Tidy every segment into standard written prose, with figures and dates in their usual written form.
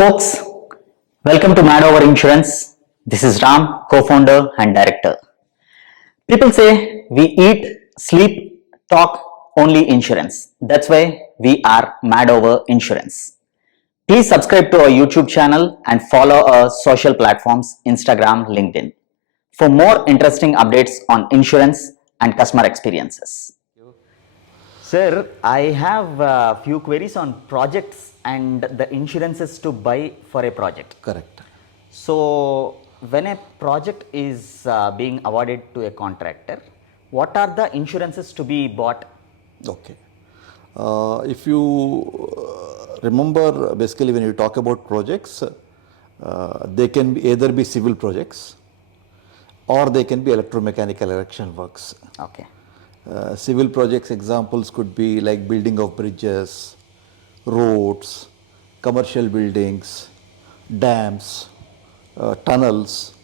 folks, welcome to MadOverInsurance. This is Ram, co-founder and director. People say we eat, sleep, talk only insurance. That's why we are MadOverInsurance. Please subscribe to our YouTube channel and follow our social platforms Instagram, LinkedIn for more interesting updates on insurance and customer experiences. Sir, I have a few queries on projects and the insurances to buy for a project. Correct. So, when a project is being awarded to a contractor, what are the insurances to be bought? Okay. If you remember, basically when you talk about projects, they can either be civil projects or they can be electromechanical erection works. Okay. Civil projects examples could be like building of bridges, roads, commercial buildings, dams, tunnels,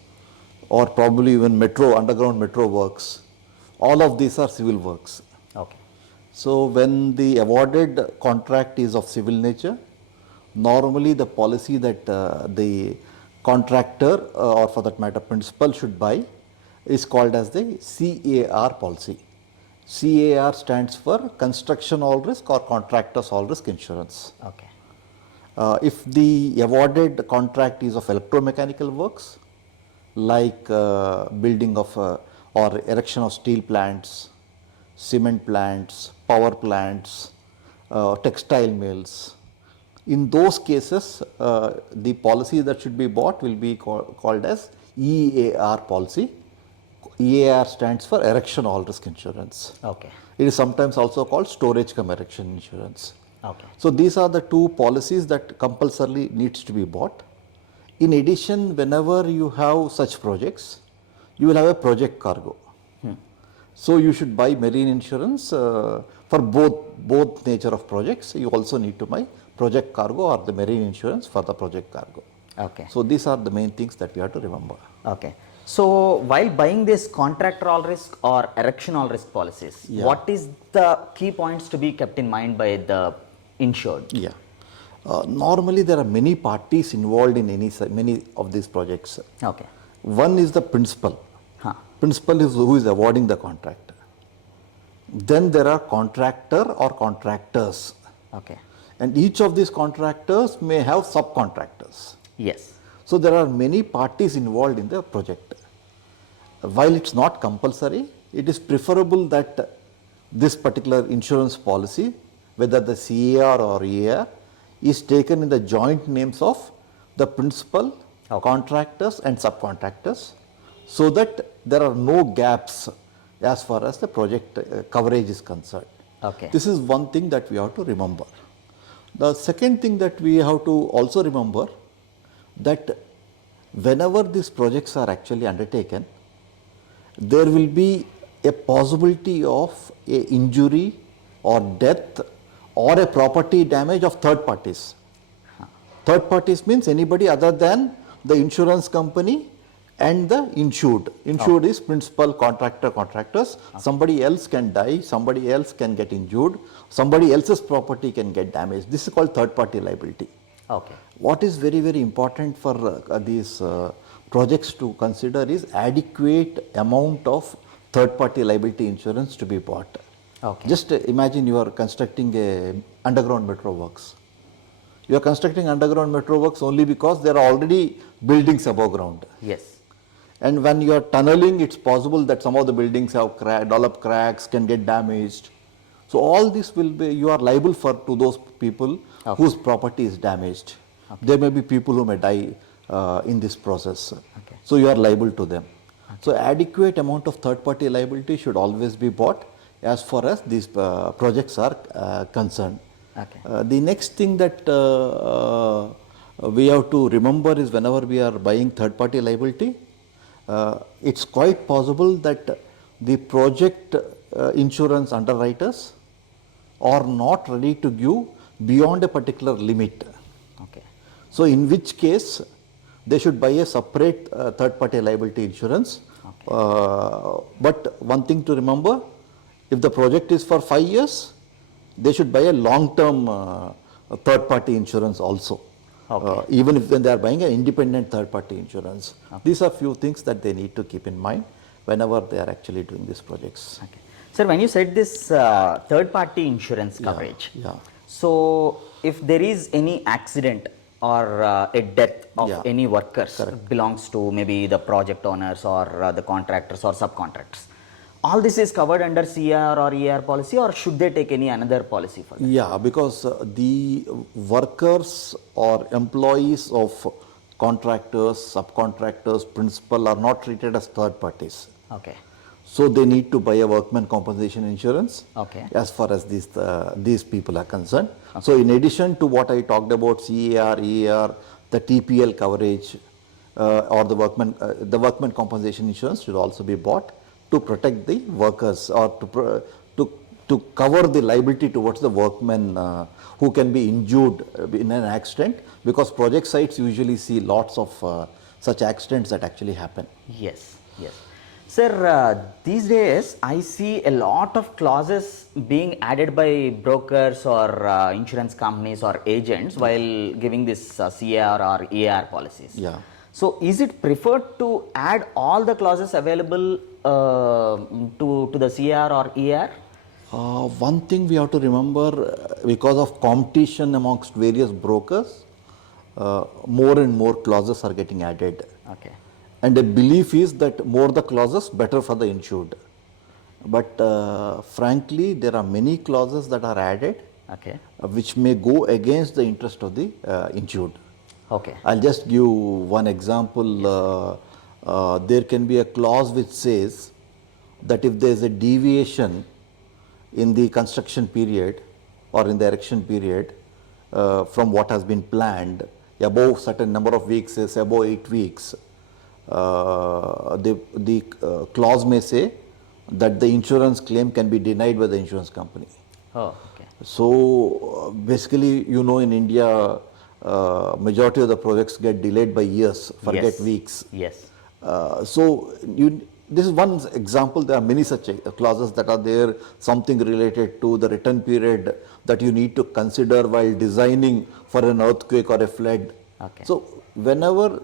or probably even underground metro works. All of these are civil works. Okay. So when the awarded contract is of civil nature, normally the policy that the contractor or for that matter principal should buy is called as the CAR policy. CAR stands for Construction All Risk or Contractors All Risk Insurance. Okay. If the awarded contract is of electromechanical works, like building of or erection of steel plants, cement plants, power plants, textile mills, in those cases, the policy that should be bought will be called as EAR policy. EAR stands for Erection All Risk Insurance. Okay. It is sometimes also called storage cum erection insurance. Okay. So these are the two policies that compulsorily needs to be bought. In addition, whenever you have such projects, you will have a project cargo. So you should buy marine insurance for both nature of projects. You also need to buy project cargo or the marine insurance for the project cargo. Okay. So these are the main things that we have to remember. Okay. So while buying this contractor all risk or erection all risk policies, what is the key points to be kept in mind by the insured? Yeah. Normally there are many parties involved in many of these projects. Okay. One is the principal. Principal is who is awarding the contract. Then there are contractor or contractors. Okay. And each of these contractors may have subcontractors. Yes. So there are many parties involved in the project. While it's not compulsory, it is preferable that this particular insurance policy, whether the CAR or EAR, is taken in the joint names of the principal, contractors and subcontractors, so that there are no gaps as far as the project coverage is concerned. Okay. This is one thing that we have to remember. The second thing that we have to also remember, that whenever these projects are actually undertaken, there will be a possibility of a injury or death or a property damage of third parties. Third parties means anybody other than the insurance company and the insured. Insured is principal, contractor, contractors. Somebody else can die, somebody else can get injured, somebody else's property can get damaged. This is called third party liability. Okay. What is very, very important for these projects to consider is adequate amount of third party liability insurance to be bought. Okay. Just imagine you are constructing a underground metro works. You are constructing underground metro works only because there are already buildings above ground. Yes. And when you are tunneling, it's possible that some of the buildings have developed cracks, can get damaged. So all this will be, you are liable to those people whose property is damaged. There may be people who may die in this process. So you are liable to them. So adequate amount of third party liability should always be bought as far as these projects are concerned. Okay. The next thing that we have to remember is whenever we are buying third party liability, it's quite possible that the project insurance underwriters are not ready to give beyond a particular limit. Okay. So in which case they should buy a separate third party liability insurance. But one thing to remember, if the project is for 5 years, they should buy a long term third party insurance also. even if when they are buying an independent third-party insurance. These are few things that they need to keep in mind whenever they are actually doing these projects. Okay. Sir, when you said this third party insurance coverage, yeah. so if there is any accident or a death of Yeah. any workers belongs to maybe the project owners or the contractors or subcontractors, all this is covered under CR or ER policy, or should they take any another policy for that? Yeah, because the workers or employees of contractors, subcontractors, principal are not treated as third parties. Okay. So they need to buy a workman compensation insurance Okay. as far as these people are concerned. So in addition to what I talked about, CAR, EAR, the TPL coverage or the workman compensation insurance should also be bought to protect the workers or to cover the liability towards the workmen who can be injured in an accident, because project sites usually see lots of such accidents that actually happen. Yes, yes. Sir, these days I see a lot of clauses being added by brokers or insurance companies or agents while giving this CR or ER policies. Yeah. So, is it preferred to add all the clauses available to the CR or ER? One thing we have to remember, because of competition amongst various brokers, more and more clauses are getting added. Okay. And the belief is that more the clauses, better for the insured. But frankly, there are many clauses that are added, Okay. which may go against the interest of the insured. Okay. I'll just give one example. There can be a clause which says that if there is a deviation in the construction period or in the erection period from what has been planned, above certain number of weeks, say above 8 weeks, the clause may say that the insurance claim can be denied by the insurance company. Oh, okay. So basically, in India, majority of the projects get delayed by years, forget weeks. Yes. This is one example. There are many such clauses that are there, something related to the return period that you need to consider while designing for an earthquake or a flood. Okay. So whenever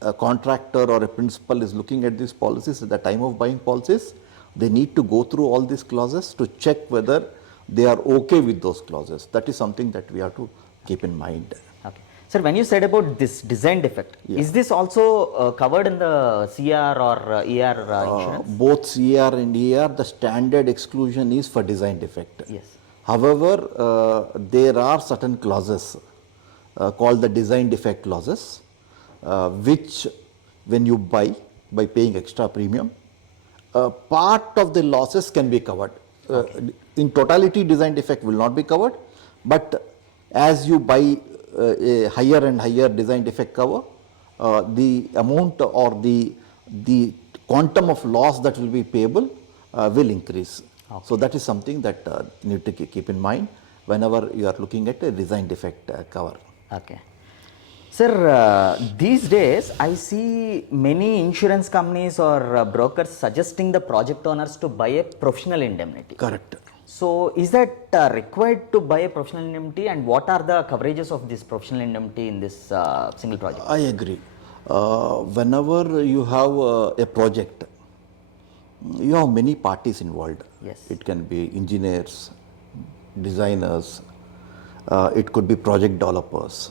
a contractor or a principal is looking at these policies at the time of buying policies, they need to go through all these clauses to check whether they are okay with those clauses. That is something that we have to keep in mind. Okay. Sir, when you said about this design defect, is this also covered in the CR or ER insurance? Both CR and ER, the standard exclusion is for design defect. Yes. However, there are certain clauses called the design defect clauses, which when you buy by paying extra premium, part of the losses can be covered. In totality, design defect will not be covered, but as you buy a higher and higher design defect cover, the amount or the quantum of loss that will be payable will increase. Okay. So that is something that you need to keep in mind whenever you are looking at a design defect cover. Okay. Sir, these days I see many insurance companies or brokers suggesting the project owners to buy a professional indemnity. Correct. So, is that required to buy a professional indemnity, and what are the coverages of this professional indemnity in this single project? I agree. Whenever you have a project, you have many parties involved. Yes. It can be engineers, designers, it could be project developers.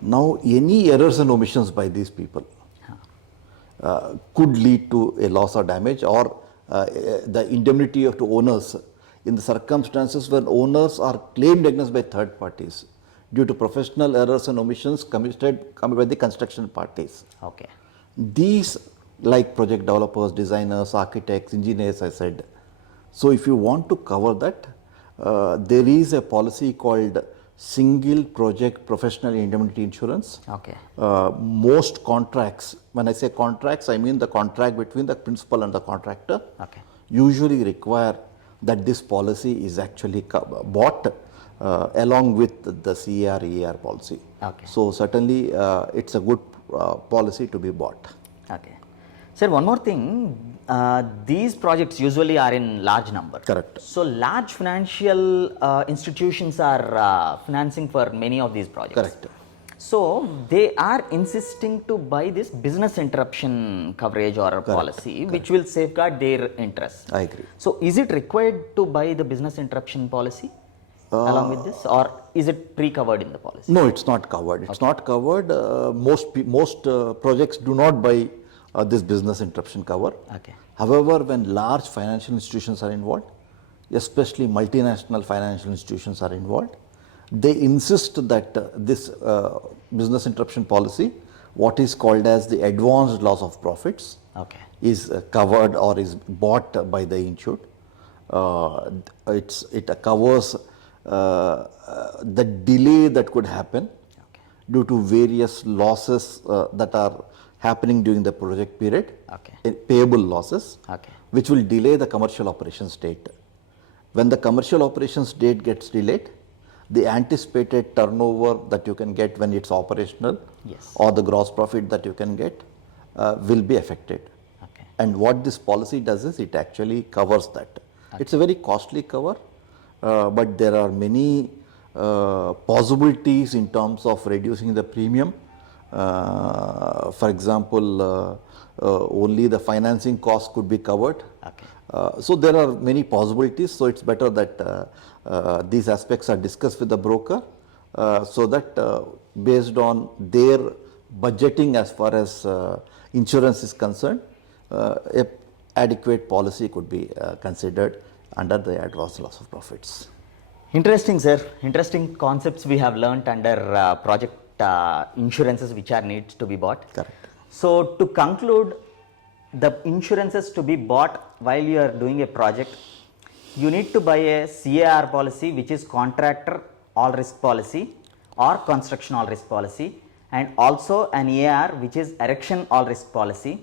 Now, any errors and omissions by these people could lead to a loss or damage, or the indemnity to owners in the circumstances when owners are claimed against by third parties due to professional errors and omissions committed by the construction parties. Okay. These, like project developers, designers, architects, engineers, I said. So if you want to cover that, there is a policy called single project professional indemnity insurance. Okay. Most contracts, when I say contracts, I mean the contract between the principal and the contractor, Okay. usually require that this policy is actually bought along with the CR-ER policy. Okay. So certainly it's a good policy to be bought. Okay. Sir, one more thing, these projects usually are in large number. Correct. So, large financial institutions are financing for many of these projects. Correct. So they are insisting to buy this business interruption coverage or a policy which will safeguard their interests. I agree. So is it required to buy the business interruption policy along with this, or is it pre-covered in the policy? No, it's not covered. It's not covered. Most projects do not buy this business interruption cover. Okay. However, when large financial institutions are involved, especially multinational financial institutions are involved, they insist that this business interruption policy, what is called as the advanced loss of profits, Okay. is covered or is bought by the insured. It covers the delay that could happen due to various losses that are happening during the project period, payable losses, which will delay the commercial operations date. When the commercial operations date gets delayed, the anticipated turnover that you can get when it's operational, or the gross profit that you can get will be affected. And what this policy does is it actually covers that. It's a very costly cover, but there are many possibilities in terms of reducing the premium. For example, only the financing cost could be covered. So there are many possibilities. So it's better that these aspects are discussed with the broker, so that based on their budgeting as far as insurance is concerned, a adequate policy could be considered under the adverse loss of profits. Interesting, sir. Interesting concepts we have learnt under project insurances which are needs to be bought. Correct. So to conclude, the insurances to be bought while you are doing a project, you need to buy a CAR policy, which is contractor all risk policy or construction all risk policy, and also an AR, which is erection all risk policy,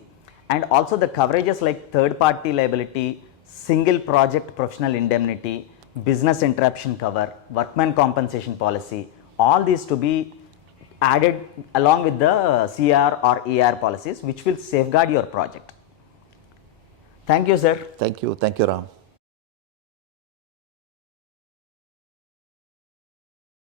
and also the coverages like third party liability, single project professional indemnity, business interruption cover, workman compensation policy, all these to be added along with the CR or AR policies, which will safeguard your project. Thank you, sir. Thank you, Ram.